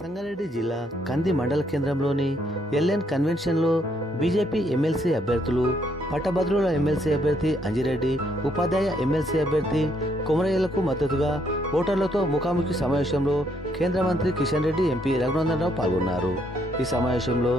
సంగారెడ్డి జిల్లా కంది మండల కేంద్రంలోని ఎల్ఎన్ కన్వెన్షన్లో బీజేపీ ఎమ్మెల్సీ అభ్యర్థులు పట్టభద్రుల ఎమ్మెల్సీ అభ్యర్థి అంజిరెడ్డి ఉపాధ్యాయ ఎమ్మెల్సీ అభ్యర్థి కుమరయ్యలకు మద్దతుగా ఓటర్లతో ముఖాముఖి సమావేశంలో కేంద్ర మంత్రి కిషన్ రెడ్డి ఎంపీ రఘునందనరావు పాల్గొన్నారు. ఈ సమావేశంలో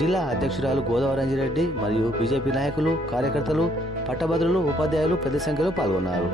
జిల్లా అధ్యక్షురాలు గోదావరి అంజిరెడ్డి మరియు బీజేపీ నాయకులు కార్యకర్తలు పట్టభద్రులు ఉపాధ్యాయులు పెద్ద సంఖ్యలో పాల్గొన్నారు.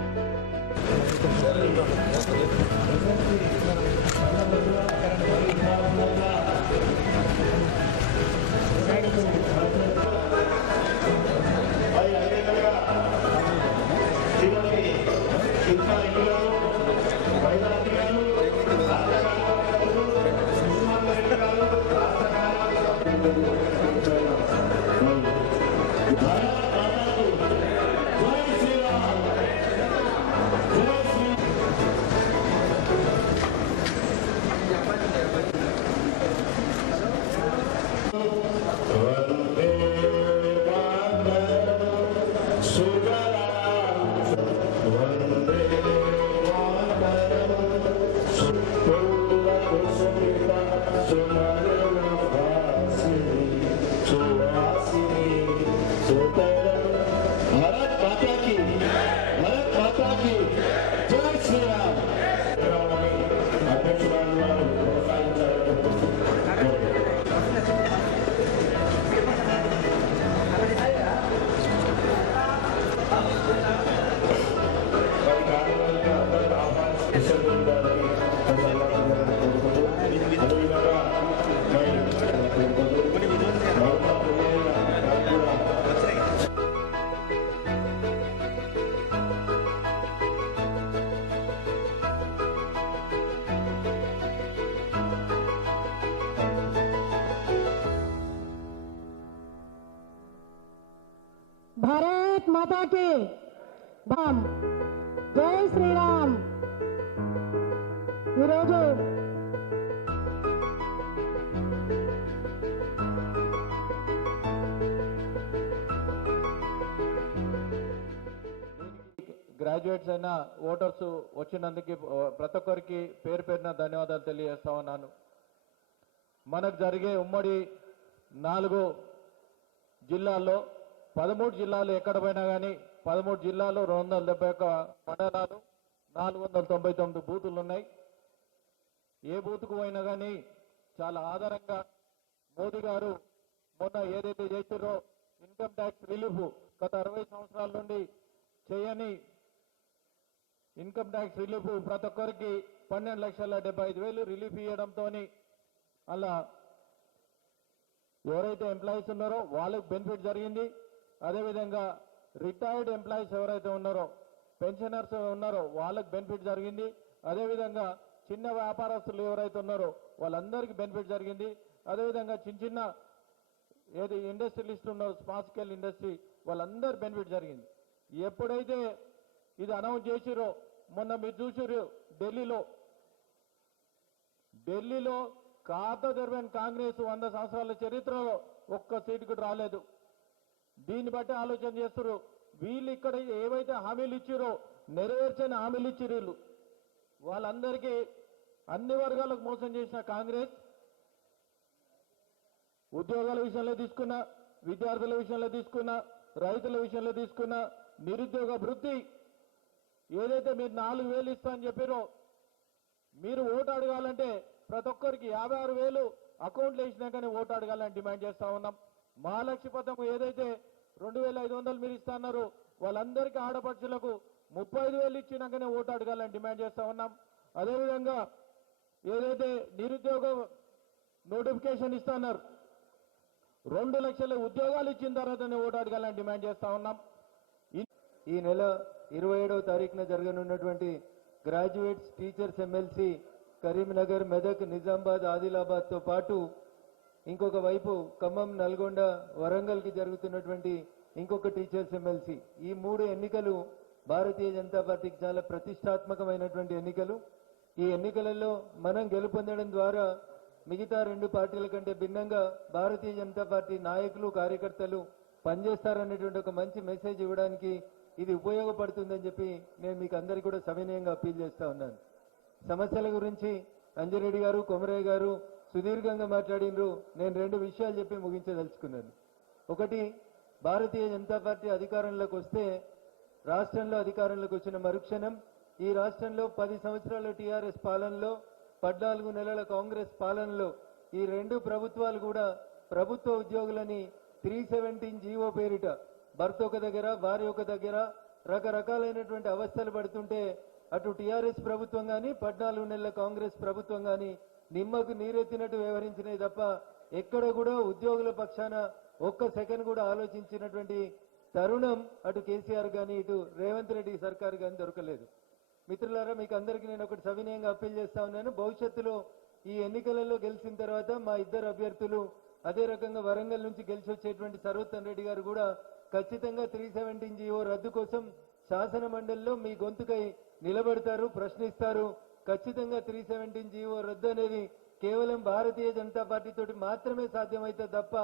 మాతాకి. బామ్. జై శ్రీరామ్. ఈరోజు గ్రాడ్యుయేట్స్ అయిన ఓటర్స్ వచ్చినందుకు ప్రతి ఒక్కరికి పేరు పేరున ధన్యవాదాలు తెలియజేస్తా ఉన్నాను. మనకు జరిగే ఉమ్మడి నాలుగు జిల్లాల్లో పదమూడు జిల్లాలు ఎక్కడ పోయినా కానీ పదమూడు జిల్లాలు రెండు వందల డెబ్బై ఒక్క మండలాలు నాలుగు వందల తొంభై తొమ్మిది బూతులు ఉన్నాయి. ఏ బూత్కు పోయినా కానీ చాలా ఆధారంగా మోదీ గారు మొన్న ఏదైతే చేస్తారో ఇన్కమ్ ట్యాక్స్ రిలీఫ్ గత అరవై సంవత్సరాల నుండి చేయని ఇన్కమ్ ట్యాక్స్ రిలీఫ్ ప్రతి ఒక్కరికి పన్నెండు లక్షల డెబ్బై ఐదు వేలు రిలీఫ్ ఇవ్వడంతో అలా ఎవరైతే ఎంప్లాయీస్ ఉన్నారో వాళ్ళకి బెనిఫిట్ జరిగింది. అదేవిధంగా రిటైర్డ్ ఎంప్లాయీస్ ఎవరైతే ఉన్నారో పెన్షనర్స్ ఉన్నారో వాళ్ళకి బెనిఫిట్ జరిగింది. అదేవిధంగా చిన్న వ్యాపారస్తులు ఎవరైతే ఉన్నారో వాళ్ళందరికీ బెనిఫిట్ జరిగింది. అదేవిధంగా చిన్న చిన్న ఏది ఇండస్ట్రియలిస్ట్ ఉన్నారో స్మాల్ స్కేల్ ఇండస్ట్రీ వాళ్ళందరి బెనిఫిట్ జరిగింది. ఎప్పుడైతే ఇది అనౌన్స్ చేసిరో మొన్న మీరు చూసారు ఢిల్లీలో. ఢిల్లీలో ఖాతా తెరవని కాంగ్రెస్ వంద సంవత్సరాల చరిత్రలో ఒక్క సీటు కూడా రాలేదు. దీన్ని బట్టి ఆలోచన చేస్తారు వీళ్ళు ఇక్కడ ఏవైతే హామీలు ఇచ్చిరో నెరవేర్చని హామీలు ఇచ్చిరు వీళ్ళు. వాళ్ళందరికీ అన్ని వర్గాలకు మోసం చేసిన కాంగ్రెస్ ఉద్యోగాల విషయంలో తీసుకున్నా విద్యార్థుల విషయంలో తీసుకున్నా రైతుల విషయంలో తీసుకున్నా నిరుద్యోగ వృత్తి ఏదైతే మీరు నాలుగు వేలు ఇస్తా అని చెప్పారో మీరు ఓటు అడగాలంటే ప్రతి ఒక్కరికి యాభై ఆరు వేలు అకౌంట్లు వేసినాకనే ఓటు అడగాలని డిమాండ్ చేస్తా ఉన్నాం. మహాలక్ష్మి పథకం ఏదైతే రెండు వేల ఐదు వందలు మీరు ఇస్తా అన్నారు వాళ్ళందరికీ ఆడపడుచులకు ముప్పై ఐదు వేలు ఇచ్చినాకనే ఓటు అడగాలని డిమాండ్ చేస్తా ఉన్నాం. అదేవిధంగా ఏదైతే నిరుద్యోగ నోటిఫికేషన్ ఇస్తా అన్నారు రెండు లక్షల ఉద్యోగాలు ఇచ్చిన తర్వాతనే ఓటు అడగాలని డిమాండ్ చేస్తా ఉన్నాం. ఈ నెల ఇరవై ఏడవ తారీఖున జరగనున్నటువంటి graduates teachers MLC Karimnagar Medak Nizamabad ఆదిలాబాద్తో పాటు ఇంకొక వైపు ఖమ్మం నల్గొండ వరంగల్కి జరుగుతున్నటువంటి ఇంకొక టీచర్స్ ఎమ్మెల్సీ ఈ మూడు ఎన్నికలు భారతీయ జనతా పార్టీకి చాలా ప్రతిష్టాత్మకమైనటువంటి ఎన్నికలు. ఈ ఎన్నికలలో మనం గెలుపొందడం ద్వారా మిగతా రెండు పార్టీల కంటే భిన్నంగా భారతీయ జనతా పార్టీ నాయకులు కార్యకర్తలు పనిచేస్తారనేటువంటి ఒక మంచి మెసేజ్ ఇవ్వడానికి ఇది ఉపయోగపడుతుందని చెప్పి నేను మీకు అందరికీ కూడా సవినయంగా అప్పీల్ చేస్తా ఉన్నాను. సమస్యల గురించి అంజిరెడ్డి గారు కొమరయ్య గారు సుదీర్ఘంగా మాట్లాడినరు నేను రెండు విషయాలు చెప్పి ముగించదలుచుకున్నాను ఒకటి భారతీయ జనతా పార్టీ అధికారంలోకి వస్తే రాష్ట్రంలో అధికారంలోకి వచ్చిన మరుక్షణం ఈ రాష్ట్రంలో పది సంవత్సరాల టీఆర్ఎస్ పాలనలో పద్నాలుగు నెలల కాంగ్రెస్ పాలనలో ఈ రెండు ప్రభుత్వాలు కూడా ప్రభుత్వ ఉద్యోగులని త్రీ సెవెంటీన్ జీవో పేరిట భర్త ఒక దగ్గర భార్య ఒక దగ్గర రకరకాలైనటువంటి అవస్థలు పడుతుంటే అటు టీఆర్ఎస్ ప్రభుత్వం కానీ పద్నాలుగు నెలల కాంగ్రెస్ ప్రభుత్వం కానీ నిమ్మకు నీరెత్తినట్టు వ్యవహరించినవి తప్ప ఎక్కడ కూడా ఉద్యోగుల పక్షాన ఒక్క సెకండ్ కూడా ఆలోచించినటువంటి తరుణం అటు కేసీఆర్ కానీ ఇటు రేవంత్ రెడ్డి సర్కార్ కానీ దొరకలేదు. మిత్రులారా మీకు అందరికీ నేను ఒకటి సవినయంగా అప్పీల్ చేస్తా ఉన్నాను. భవిష్యత్తులో ఈ ఎన్నికలలో గెలిచిన తర్వాత మా ఇద్దరు అభ్యర్థులు అదే రకంగా వరంగల్ నుంచి గెలిచి వచ్చేటువంటి సర్వోత్తమ్ రెడ్డి గారు కూడా ఖచ్చితంగా త్రీ సెవెంటీన్ జీవో రద్దు కోసం శాసన మండలిలో మీ గొంతుకై నిలబెడతారు ప్రశ్నిస్తారు. ఖచ్చితంగా త్రీ సెవెంటీన్ జీవో రద్దు అనేది కేవలం భారతీయ జనతా పార్టీ తోటి మాత్రమే సాధ్యమైతే తప్ప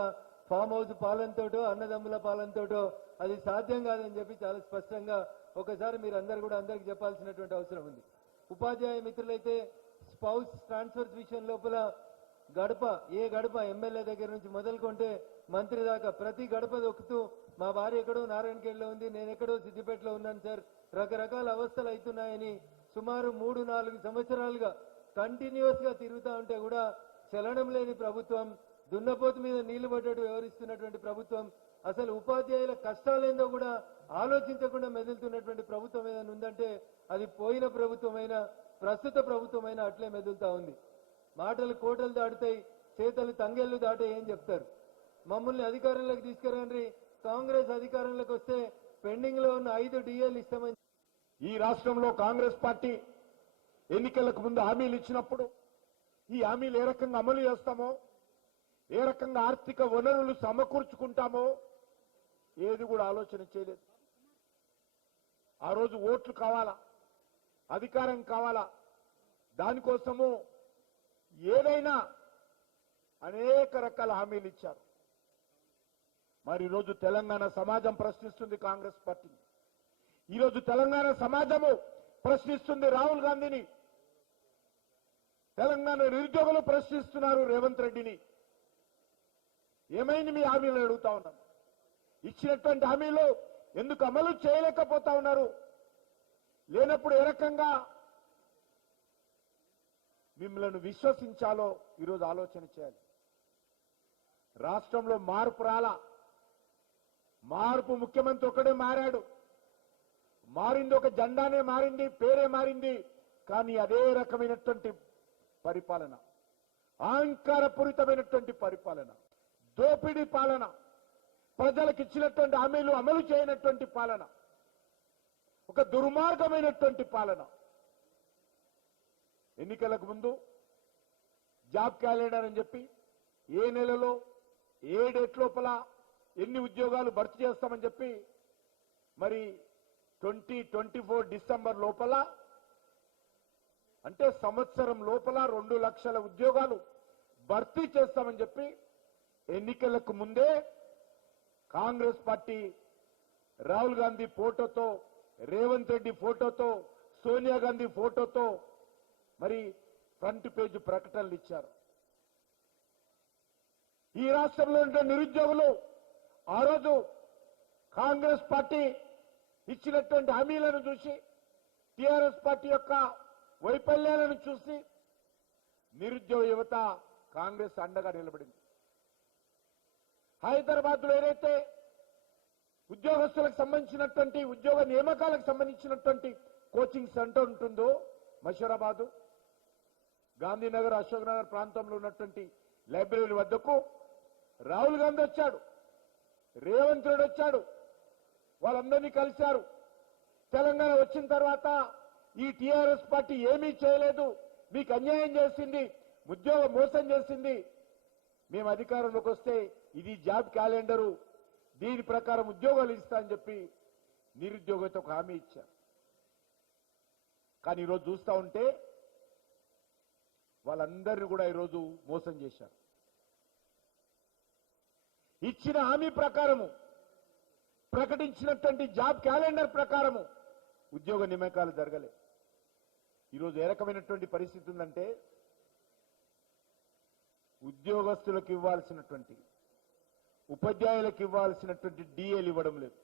ఫామ్ హౌస్ పాలనతోటో అన్నదమ్ముల పాలనతోటో అది సాధ్యం కాదని చెప్పి చాలా స్పష్టంగా ఒకసారి మీరు అందరు కూడా అందరికి చెప్పాల్సినటువంటి అవసరం ఉంది. ఉపాధ్యాయ మిత్రులైతే స్పౌస్ ట్రాన్స్ఫర్స్ విషయం లోపల గడప ఏ గడప ఎమ్మెల్యే దగ్గర నుంచి మొదలుకుంటే మంత్రి దాకా ప్రతి గడప దొక్కుతూ మా భార్య ఎక్కడో నారాయణఖేడ్లో ఉంది నేను ఎక్కడో సిద్దిపేటలో ఉన్నాను సార్ రకరకాల అవస్థలు అవుతున్నాయని సుమారు మూడు నాలుగు సంవత్సరాలుగా కంటిన్యూస్గా తిరుగుతా ఉంటే కూడా చలనం లేని ప్రభుత్వం దున్నపోతు మీద నీళ్ళు పడ్డట్టు వ్యవహరిస్తున్నటువంటి ప్రభుత్వం అసలు ఉపాధ్యాయుల కష్టాలేందో కూడా ఆలోచించకుండా మెదులుతున్నటువంటి ప్రభుత్వం ఏదైనా ఉందంటే అది పోయిన ప్రభుత్వమైనా ప్రస్తుత ప్రభుత్వమైనా అట్లే మెదులుతా ఉంది. మాటలు కోటలు దాటుతాయి చేతలు తంగేళ్ళు దాటాయి ఏం చెప్తారు. మమ్మల్ని అధికారంలోకి తీసుకురండి కాంగ్రెస్ అధికారంలోకి వస్తే పెండింగ్లో ఉన్న ఐదు డిఎల్ ఇస్తామని ఈ రాష్ట్రంలో కాంగ్రెస్ పార్టీ ఎన్నికలకు ముందు హామీలు ఇచ్చినప్పుడు ఈ హామీలు ఏ రకంగా అమలు చేస్తామో ఏ రకంగా ఆర్థిక వనరులు సమకూర్చుకుంటామో ఏది కూడా ఆలోచన చేయలేదు. ఆ రోజు ఓట్లు కావాలా? అధికారం కావాలా? దానికోసము ఏదైనా అనేక రకాల హామీలు ఇచ్చారు. మరి ఈరోజు తెలంగాణ సమాజం ప్రశ్నిస్తుంది కాంగ్రెస్ పార్టీని ఈరోజు తెలంగాణ సమాజము ప్రశ్నిస్తుంది రాహుల్ గాంధీని. తెలంగాణ నిరుద్యోగులు ప్రశ్నిస్తున్నారు రేవంత్ రెడ్డిని. ఏమైంది మీ హామీలు అడుగుతా ఉన్నాను. ఇచ్చినటువంటి హామీలు ఎందుకు అమలు చేయలేకపోతా ఉన్నారు? లేనప్పుడు ఏ రకంగా మిమ్మల్ని విశ్వసించాలో ఈరోజు ఆలోచన చేయాలి. రాష్ట్రంలో మార్పు రాలా? మార్పు ముఖ్యమంత్రి ఒక్కడే మారాడు. మారింది ఒక జెండానే మారింది పేరే మారింది కానీ అదే రకమైనటువంటి పరిపాలన. అహంకారపూరితమైనటువంటి పరిపాలన. దోపిడీ పాలన. ప్రజలకు ఇచ్చినటువంటి హామీలు అమలు చేయనటువంటి పాలన. ఒక దుర్మార్గమైనటువంటి పాలన. ఎన్నికలకు ముందు జాబ్ క్యాలెండర్ అని చెప్పి ఏ నెలలో ఏ డేట్ లోపల ఎన్ని ఉద్యోగాలు భర్తీ చేస్తామని చెప్పి మరి ట్వంటీ ట్వంటీ ఫోర్ డిసెంబర్ లోపల అంటే సంవత్సరం లోపల రెండు లక్షల ఉద్యోగాలు భర్తీ చేస్తామని చెప్పి ఎన్నికలకు ముందే కాంగ్రెస్ పార్టీ రాహుల్ గాంధీ ఫోటోతో రేవంత్ రెడ్డి ఫోటోతో సోనియా గాంధీ ఫోటోతో మరి ఫ్రంట్ పేజ్ ప్రకటనలు ఇచ్చారు. ఈ రాష్ట్రంలో ఉండే నిరుద్యోగులు ఆ రోజు కాంగ్రెస్ పార్టీ ఇచ్చినటువంటి హామీలను చూసి టిఆర్ఎస్ పార్టీ యొక్క వైఫల్యాలను చూసి నిరుద్యోగ యువత కాంగ్రెస్ అండగా నిలబడింది. హైదరాబాద్లో ఏదైతే ఉద్యోగస్తులకు సంబంధించినటువంటి ఉద్యోగ నియామకాలకు సంబంధించినటువంటి కోచింగ్ సెంటర్ ఉంటుందో మషూరాబాదు గాంధీనగర్ అశోక్ నగర్ ప్రాంతంలో ఉన్నటువంటి లైబ్రరీ వద్దకు రాహుల్ గాంధీ వచ్చాడు. రేవంత్ రెడ్డి వచ్చాడు. వాళ్ళందరినీ కలిశారు. తెలంగాణ వచ్చిన తర్వాత ఈ టీఆర్ఎస్ పార్టీ ఏమీ చేయలేదు. మీకు అన్యాయం చేసింది. ఉద్యోగం మోసం చేసింది. మేము అధికారంలోకి వస్తే ఇది జాబ్ క్యాలెండరు. దీని ప్రకారం ఉద్యోగాలు ఇస్తా అని చెప్పి నిరుద్యోగత ఒక హామీ ఇచ్చారు. కానీ ఈరోజు చూస్తా ఉంటే వాళ్ళందరినీ కూడా ఈరోజు మోసం చేశారు. ఇచ్చిన హామీ ప్రకారము ప్రకటించినటువంటి జాబ్ క్యాలెండర్ ప్రకారము ఉద్యోగ నియామకాలు జరగలే. ఈరోజు ఏ రకమైనటువంటి పరిస్థితి ఉందంటే ఉద్యోగస్తులకు ఇవ్వాల్సినటువంటి ఉపాధ్యాయులకు ఇవ్వాల్సినటువంటి డిఏలు ఇవ్వడం లేదు.